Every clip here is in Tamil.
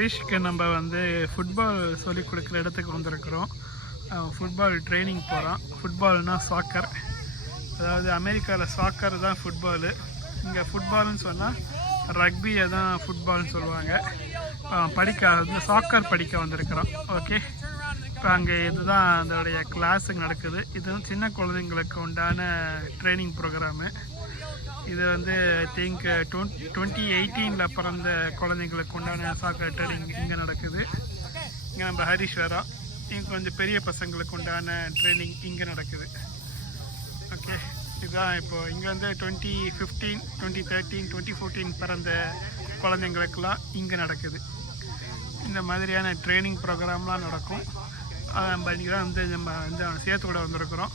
ஹரிஷ்க்கு நம்ம வந்து ஃபுட்பால் சொல்லிக் கொடுக்குற இடத்துக்கு வந்திருக்கிறோம். ஃபுட்பால் ட்ரைனிங் போகிறான். ஃபுட்பால்னால் சாக்கர், அதாவது அமெரிக்காவில் சாக்கர் தான் ஃபுட்பாலு. இங்கே ஃபுட்பால்னு சொன்னால் ரக்பியை தான் ஃபுட்பால்னு சொல்லுவாங்க. படிக்க வந்து சாக்கர் படிக்க வந்திருக்கிறோம். ஓகே, இப்போ அங்கே இதுதான் அதோடைய கிளாஸுங்க நடக்குது. இது சின்ன குழந்தைங்களுக்கு உண்டான ட்ரைனிங் ப்ரோக்ராமு. இது வந்து ஐ திங்க் 2018 பிறந்த குழந்தைங்களுக்கு உண்டான சாக்கர் ட்ரைனிங் இங்கே நடக்குது. இங்கே நம்ம ஹரிஸ்வரா இங்கே கொஞ்சம் பெரிய பசங்களுக்கு உண்டான ட்ரைனிங் இங்கே நடக்குது. ஓகே, இதுதான் இப்போது இங்கே வந்து 2015, 2013, 2014 பிறந்த குழந்தைங்களுக்கெல்லாம் இங்கே நடக்குது. இந்த மாதிரியான ட்ரைனிங் ப்ரோக்ராம்லாம் நடக்கும். அதை நம்ம இன்றைக்கி தான் வந்து நம்ம வந்து சேர்த்து கூட வந்திருக்கிறோம்.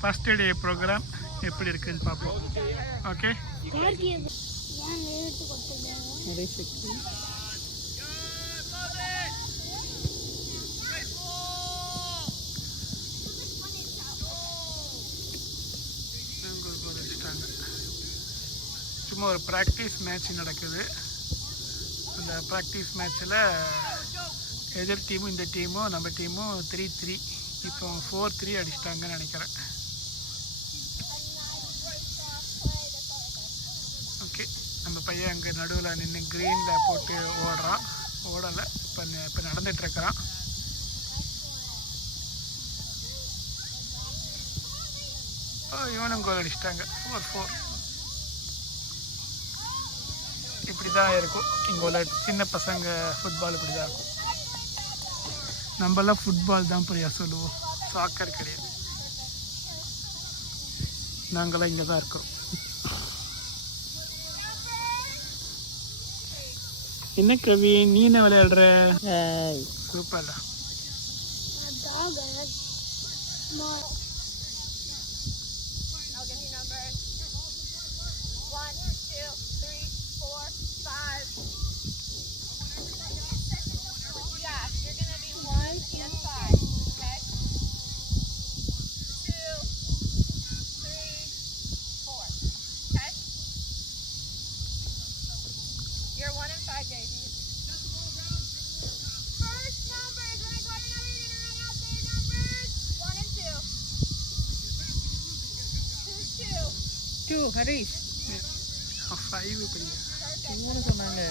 ஃபஸ்ட் டே ப்ரோக்ராம் எப்படி இருக்குதுன்னு பார்ப்போம். ஓகே, சும்மா ஒரு ப்ராக்டிஸ் மேட்ச் நடக்குது. அந்த ப்ராக்டிஸ் மேட்ச்சில் எதிர் டீமும் இந்த டீமும் நம்ம டீமும் 3-3, இப்போ 4-3 அடிச்சிட்டாங்கன்னு நினைக்கிறேன். ஓகே, நம்ம பையன் அங்கே நடுவில் நின்று க்ரீனில் போட்டு ஓடலை, இப்போ நடந்துகிட்ருக்கிறான். இவனும் கோல் அடிச்சிட்டாங்க. 4-4. இப்படி தான் இருக்கும் இங்கே உள்ள சின்ன பசங்க ஃபுட்பால். இப்படி தான் இருக்கும். நம்மளாம் ஃபுட்பால் தான் பிரியா சொல்லுவோம், சாக்கர் கிடையாது. நாங்களாம் இங்கே தான் இருக்கிறோம். என்ன கவி, நீ என்ன விளையாடுற? சூப்பர்டா. ஹரிஷ் 5 படிங்க சொன்னாங்க.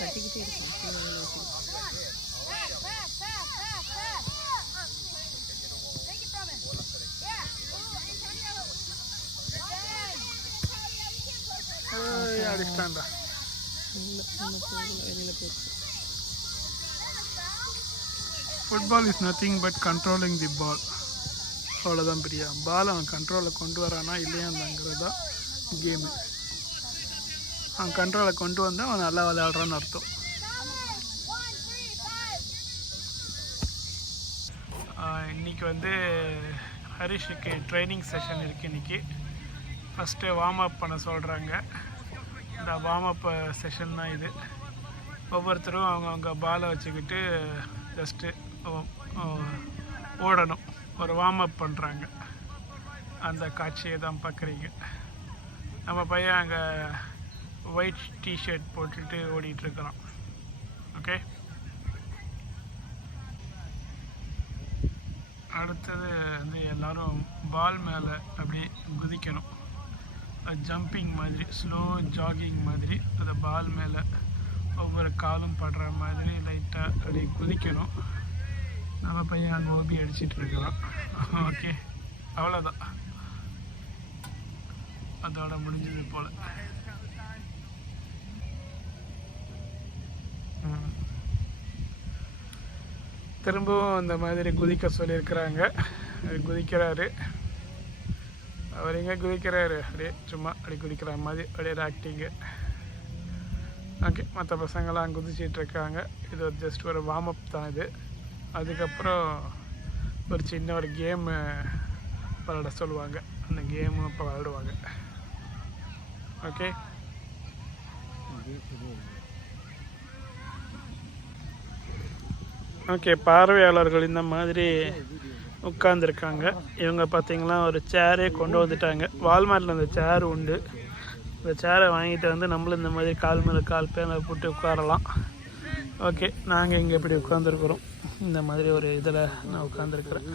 கட்டிக்கிட்டே இருக்கும். அடிச்சிட்டான்டா. Football is nothing but controlling the ball. அவ்வளோதான் பிரியா. பால் அவன் கண்ட்ரோலில் கொண்டு வரானா இல்லையாங்கிறது தான் கேமு. அவன் கண்ட்ரோலில் கொண்டு வந்தால் அவன் நல்லா விளையாடுறான்னு அர்த்தம். இன்றைக்கி வந்து ஹரிஷுக்கு ட்ரைனிங் செஷன் இருக்குது. இன்றைக்கி ஃபஸ்ட்டு வார்ம் அப் பண்ண சொல்கிறாங்க. இந்த வார்ம் அப் செஷன் தான் இது. ஒவ்வொருத்தரும் அவங்கவுங்க பாலை வச்சுக்கிட்டு ஜஸ்ட்டு ஓடணும். ஒரு வார்ம் அப் பண்ணுறாங்க. அந்த காட்சியை தான் பார்க்குறீங்க. நம்ம பையன் அங்கே ஒயிட் டிஷர்ட் போட்டுட்டு ஓடிட்டுருக்குறான். ஓகே, அடுத்தது வந்து எல்லோரும் பால் மேலே அப்படியே குதிக்கணும். ஜம்பிங் மாதிரி, ஸ்லோ ஜாகிங் மாதிரி, அந்த பால் மேலே ஒவ்வொரு காலும் படுற மாதிரி லைட்டாக அப்படியே குதிக்கணும். நம்ம பையன் அங்கே ஓபி அடிச்சிட்டு இருக்கிறோம். ஓகே, அவ்வளோதான், அதோட முடிஞ்சது போல். திரும்பவும் அந்த மாதிரி குதிக்க சொல்லியிருக்கிறாங்க. குதிக்கிறாரு. அவர் எங்கே குதிக்கிறாரு, அப்படியே சும்மா அப்படி குதிக்கிற மாதிரி அப்படியே ஆக்டிங்கு. ஓகே, மற்ற பசங்களாம் குதிச்சிட்டு இருக்காங்க. இது ஒரு ஜஸ்ட் ஒரு வார்ம் அப் தான் இது. அதுக்கப்புறம் ஒரு சின்ன ஒரு கேமு விளாட சொல்லுவாங்க. அந்த கேமு இப்போ விளாடுவாங்க. ஓகே, ஓகே, பார்வையாளர்கள் இந்த மாதிரி உட்காந்துருக்காங்க. இவங்க பார்த்திங்கன்னா ஒரு சேரே கொண்டு வந்துட்டாங்க. வால்மார்ட்டில் அந்த சேர் உண்டு. இந்த சேரை வாங்கிட்டு வந்து நம்மளும் இந்த மாதிரி கால் மேலே கால் பேனை போட்டு உட்காரலாம். ஓகே, நாங்கள் இங்கே இப்படி உட்காந்துருக்குறோம். இந்த மாதிரி ஒரு இதில் நான் உட்காந்துருக்குறேன்.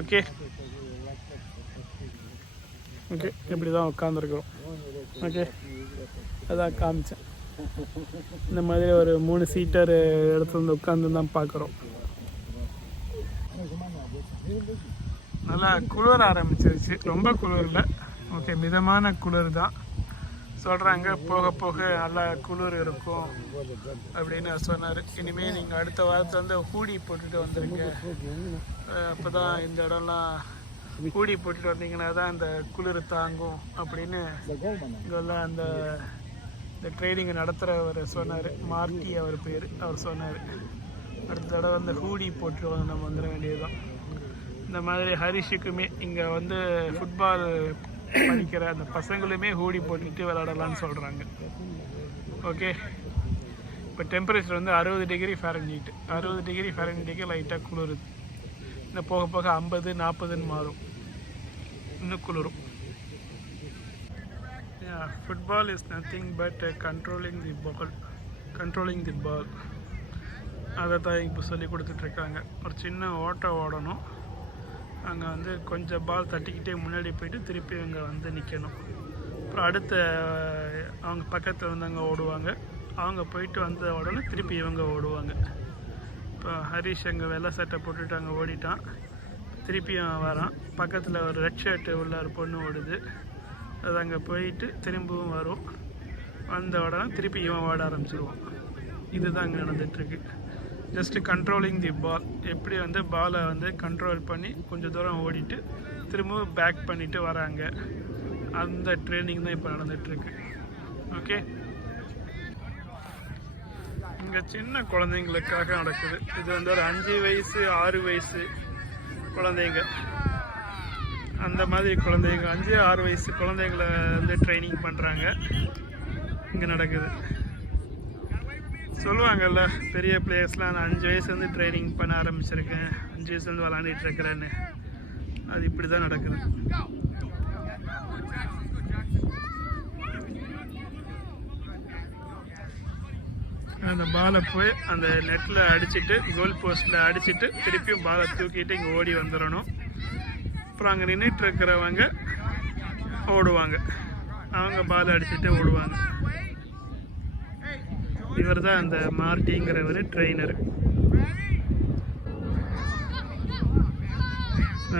ஓகே, ஓகே, இப்படி தான் உட்காந்துருக்குறோம். ஓகே, அதான் காமிச்சேன். இந்த மாதிரி ஒரு 3 சீட்டர் இடத்துல வந்து உட்காந்து தான் பார்க்குறோம். நல்லா குளிர ஆரம்பிச்சிருச்சு. ரொம்ப குளிரில், ஓகே, மிதமான குளிர் தான் சொல்கிறாங்க. போக போக நல்லா குளிர் இருக்கும் அப்படின்னு சொன்னார். இனிமேல் நீங்கள் அடுத்த வாரத்தில் வந்து ஹூடி போட்டுட்டு வந்துடுங்க. அப்போ தான் இந்த இடம்லாம் ஹூடி போட்டுட்டு வந்தீங்கன்னா தான் இந்த குளிர் தாங்கும் அப்படின்னு இங்கெல்லாம் அந்த ட்ரைனிங் நடத்துகிறவர் சொன்னார். மார்ட்டி அவர் பேர். அவர் சொன்னார் அடுத்த தடவை வந்து ஹூடி போட்டுட்டு வந்து நம்ம வந்துட வேண்டியது தான். இந்த மாதிரி ஹரிஷுக்குமே இங்கே வந்து ஃபுட்பால் படிக்கிற அந்த பசங்களுமே ஹூடி போட்டுட்டு விளையாடலான்னு சொல்கிறாங்க. ஓகே, இப்போ டெம்பரேச்சர் வந்து 60 டிகிரி ஃபாரன்ஹீட். 60 டிகிரி ஃபாரன்ஹீட்டுக்கு லைட்டாக குளிருது. இன்னும் போக போக 50, 40ன்னு மாறும், இன்னும் குளிரும். Football is nothing but controlling the ball. அதை தான் இப்போ சொல்லி கொடுத்துட்ருக்காங்க. ஒரு சின்ன ஓட்டம் ஓடணும். அங்கே வந்து கொஞ்சம் பால் தட்டிக்கிட்டே முன்னாடி போயிட்டு திருப்பி அங்கே வந்து நிற்கணும். அப்புறம் அடுத்த அவங்க பக்கத்தில் வந்து அங்கே ஓடுவாங்க. அவங்க போயிட்டு வந்த உடனே திருப்பி இவங்க ஓடுவாங்க. இப்போ ஹரிஷ் அங்கே வெள்ளை சட்டை போட்டுட்டு அங்கே ஓடிட்டான். திருப்பியும் வரான். பக்கத்தில் ஒரு ரெட் ஷர்ட்டு உள்ள ஒரு பொண்ணு ஓடுது. அது அங்கே போயிட்டு திரும்பவும் வரும். வந்த உடனே திருப்பி இவன் ஓட ஆரம்பிச்சிடுவான். இதுதான் அங்கே நடந்துகிட்ருக்கு. ஜஸ்ட்டு கண்ட்ரோலிங் தி பால். எப்படி வந்து பாலை வந்து கண்ட்ரோல் பண்ணி கொஞ்சம் தூரம் ஓடிட்டு திரும்பவும் பேக் பண்ணிவிட்டு வராங்க. அந்த ட்ரைனிங் தான் இப்போ நடந்துகிட்ருக்கு. ஓகே, இங்கே சின்ன குழந்தைங்களுக்காக நடக்குது. இது வந்து ஒரு 5 வயசு 6 வயசு குழந்தைங்க, அந்த மாதிரி குழந்தைங்க 5, 6 வயசு குழந்தைங்களை வந்து ட்ரைனிங் பண்ணுறாங்க. இங்கே நடக்குது. சொல்லுவாங்கல்ல பெரிய பிளேயர்ஸ்லாம், நான் 5 வயசுலேருந்து ட்ரைனிங் பண்ண ஆரம்பிச்சிருக்கேன், 5 வயசுலேருந்து விளாண்டுட்டு இருக்கிறேன்னு. அது இப்படி தான் நடக்குது. அந்த பாலை போய் அந்த நெட்டில் அடிச்சுட்டு, கோல் போஸ்ட்டில் அடிச்சுட்டு திருப்பியும் பாலை தூக்கிட்டு இங்கே ஓடி வந்துடணும். அப்புறம் அங்கே நின்றுட்டு இருக்கிறவங்க ஓடுவாங்க. அவங்க பால் அடிச்சுட்டு ஓடுவாங்க. இவர் தான் அந்த மார்ட்டிங்கிறவர் ட்ரெயினர்.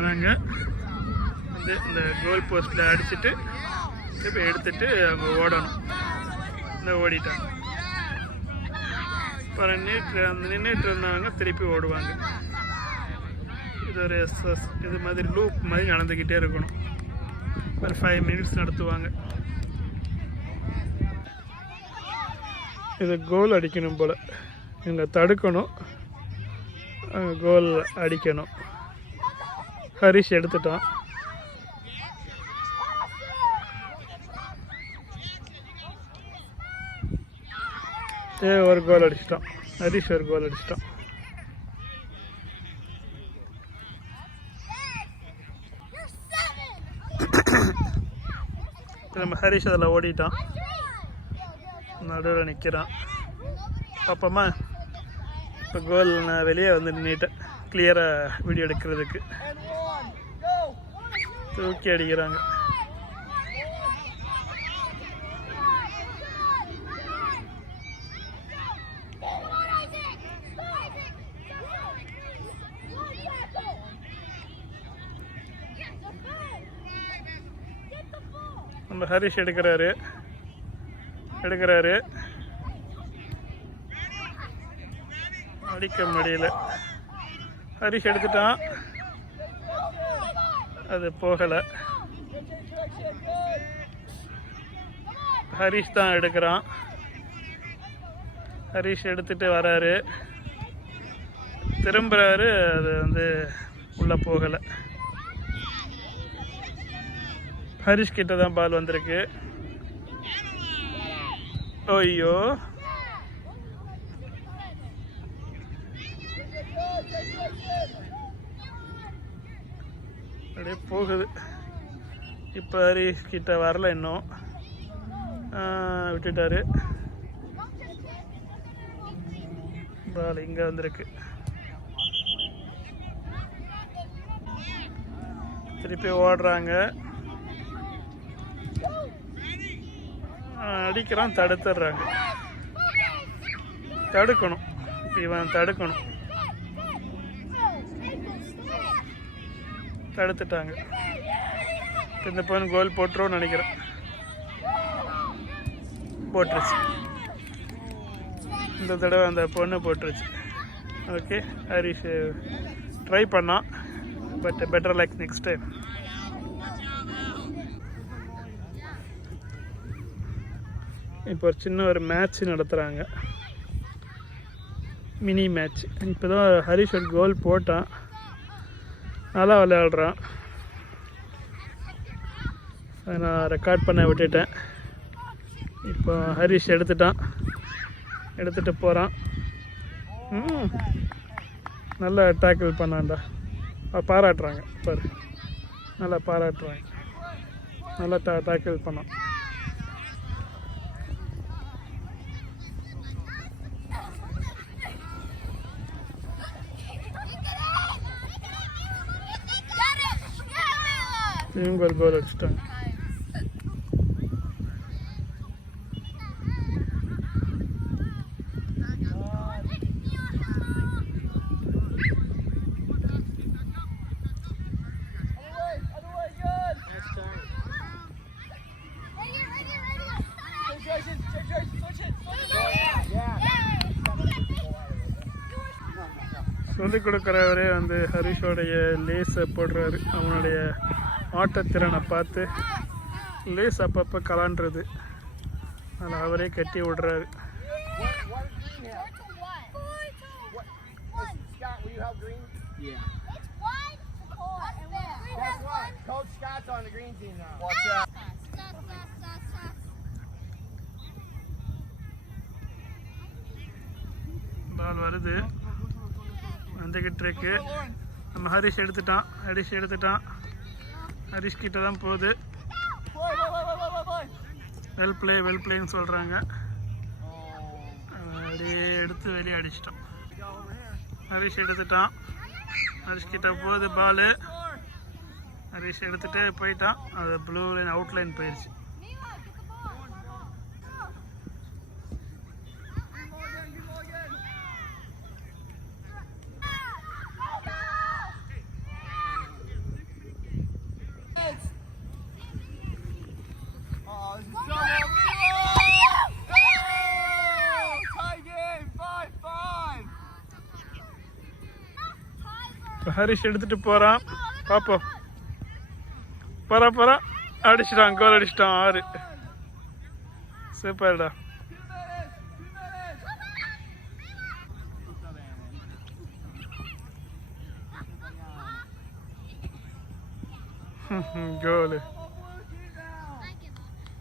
நாங்கள் வந்து இந்த கோல் போஸ்ட்டில் அடிச்சுட்டு திருப்பி எடுத்துட்டு அவங்க ஓடணும். இந்த ஓடிட்டாங்க. அப்புறம் நின்றுட்டு இருந்தவங்க திருப்பி ஓடுவாங்க. இது ஒரு இது மாதிரி லூப் மாதிரி நடந்துக்கிட்டே இருக்கணும். ஒரு 5 மினிட்ஸ் நடத்துவாங்க. இது கோல் அடிக்கணும் போல். இவங்க தடுக்கணும், கோல் அடிக்கணும். ஹரிஷ் எடுத்துட்டான். ஒரு கோல் அடிச்சிட்டான். ஹரிஷ் ஒரு கோல் அடிச்சிட்டான். நம்ம ஹரிஷ் அதில் ஓடிட்டான். நடுவில் நிற்கிறான். பாப்போமா? இப்போ கோல் நான் வெளியே வந்து நின்றுட்டேன். கிளியராக வீடியோ எடுக்கிறதுக்கு. தூக்கி அடிக்கிறாங்க. நம்ம ஹரிஷ் எடுக்கிறாரு. அடிக்க முடியல. ஹரிஷ் எடுத்துட்டான், அது போகலை. ஹரிஷ் தான் எடுக்கிறான். ஹரிஷ் எடுத்துட்டு வராரு, திரும்புறாரு, அது வந்து உள்ளே போகலை. ஹரிஷ் கிட்ட தான் பால் வந்திருக்கு. ஐயோ, அப்படியே போகுது. இப்போ ஹரிஷ் கிட்ட வரல, இன்னும் விட்டுட்டாரு. பால் இங்கே வந்திருக்கு. திருப்பி ஓடுறாங்க. அடிக்கிறான், தடுத்துடுறாங்க. தடுக்கணும், இப்போ இவன் தடுக்கணும். தடுத்துட்டாங்க. இந்த பொண்ணு கோல் போட்டுருவோன்னு நினைக்கிறேன். போட்டுருச்சு. இந்த தடவை அந்த பொண்ணு போட்டுருச்சு. ஓகே, ஹரிஷ் ட்ரை பண்ணான், but better like next time. இப்போ ஒரு சின்ன ஒரு மேட்ச் நடத்துகிறாங்க, மினி மேட்ச். இப்போ தான் ஹரிஷ் ஒரு கோல் போட்டான், நல்லா விளையாடுறான். நான் ரெக்கார்ட் பண்ண விட்டுட்டேன். இப்போ ஹரிஷ் எடுத்துகிட்டு போகிறான். நல்லா டேக்கிள் பண்ணான்டா. பாராட்டுறாங்க பாரு, நல்லா பாராட்டுறாங்க. நல்லா டேக்கிள் பண்ணான். கோல் அடிச்சிட்டாங்க. சொல்லிக் கொடுக்குறவரே வந்து ஹரிஷோடைய லேஸை போடுறாரு. அவனுடைய ஆட்டத்திறனை பார்த்து லேஸ் அப்பப்போ கலான்றது, அதில் அவரே கட்டி விடுறாரு. பால் வருது, வந்துக்கிட்டு இருக்கு. நம்ம ஹரிஷ் எடுத்துட்டான். ஹரிஷ் கிட்ட தான் போகுது. வெல் பிளேன்னு சொல்கிறாங்க. அப்படியே எடுத்து வெளியே அடிச்சிட்டோம். ஹரிஷ் எடுத்துட்டான். ஹரிஷ் கிட்ட போகுது பால். ஹரிஷ் எடுத்துகிட்டே போயிட்டான். அது ப்ளூ லைன் அவுட்லைன் போயிடுச்சு. ஹரிஷ் எடுத்துட்டு போறான். பாப்போம். போறா அடிச்சிட்டான், கோல் அடிச்சிட்டான். 6. சூப்பர்டா. கோல்.